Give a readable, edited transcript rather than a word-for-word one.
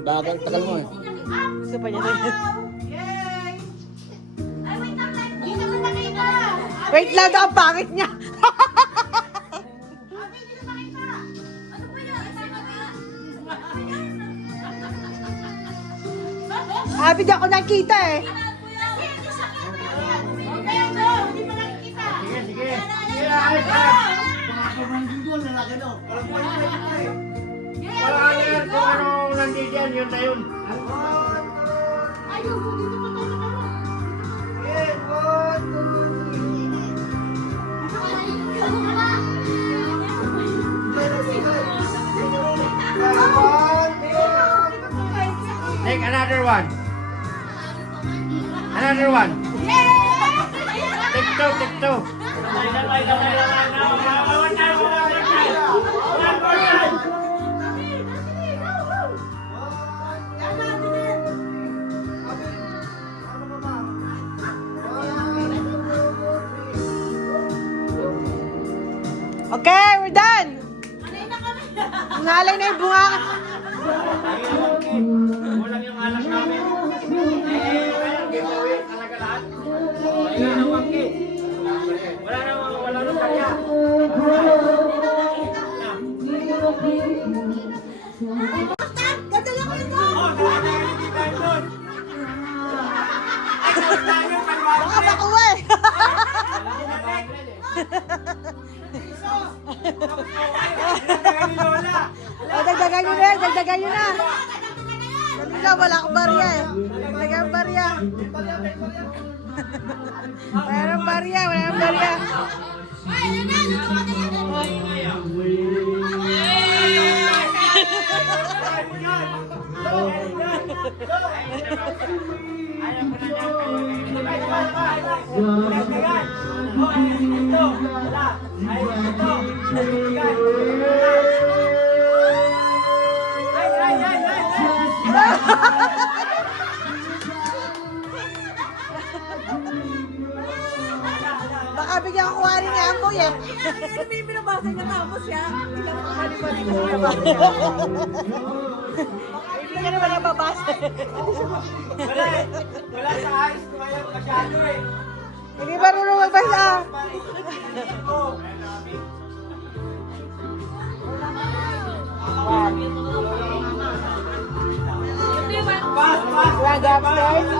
bagal, tagal mo eh. Gusto pa niya na yan. Yay! Ay, wait lang. Hindi naman nakita. Wait lang, ang pangit niya. Abi, hindi naman nakita. Ano ba yun? Abi, di ako nakita eh. Okay, go. Hindi mo nakikita. Sige. Wala yan, kung ano nandiyan, yun na yun. Ayun, hindi naman tayo nakaroon. Take another one. Another one. Take two, take two. Okay, we're done. Ngalay na yung bunga. Kulang yung anak namin. Giveaway talaga lahat. Ayun ang wangki. Wala nang kanya. Dadala ko ito. Baka makuha eh. O, dagdagan nyo na, dagdagan nyo na. Dali ka, wala akong barya eh. Dagdagan ang barya. Wala nang barya, wala nang barya. Baka bigyan ko kuha rin niya amoy eh. Ano may binabasa niya tapos siya? Hindi ka naman nababasa. Wala sa ayos ko ngayon masyado eh. Hindi marunong magbasa. Pass. Wag upstairs.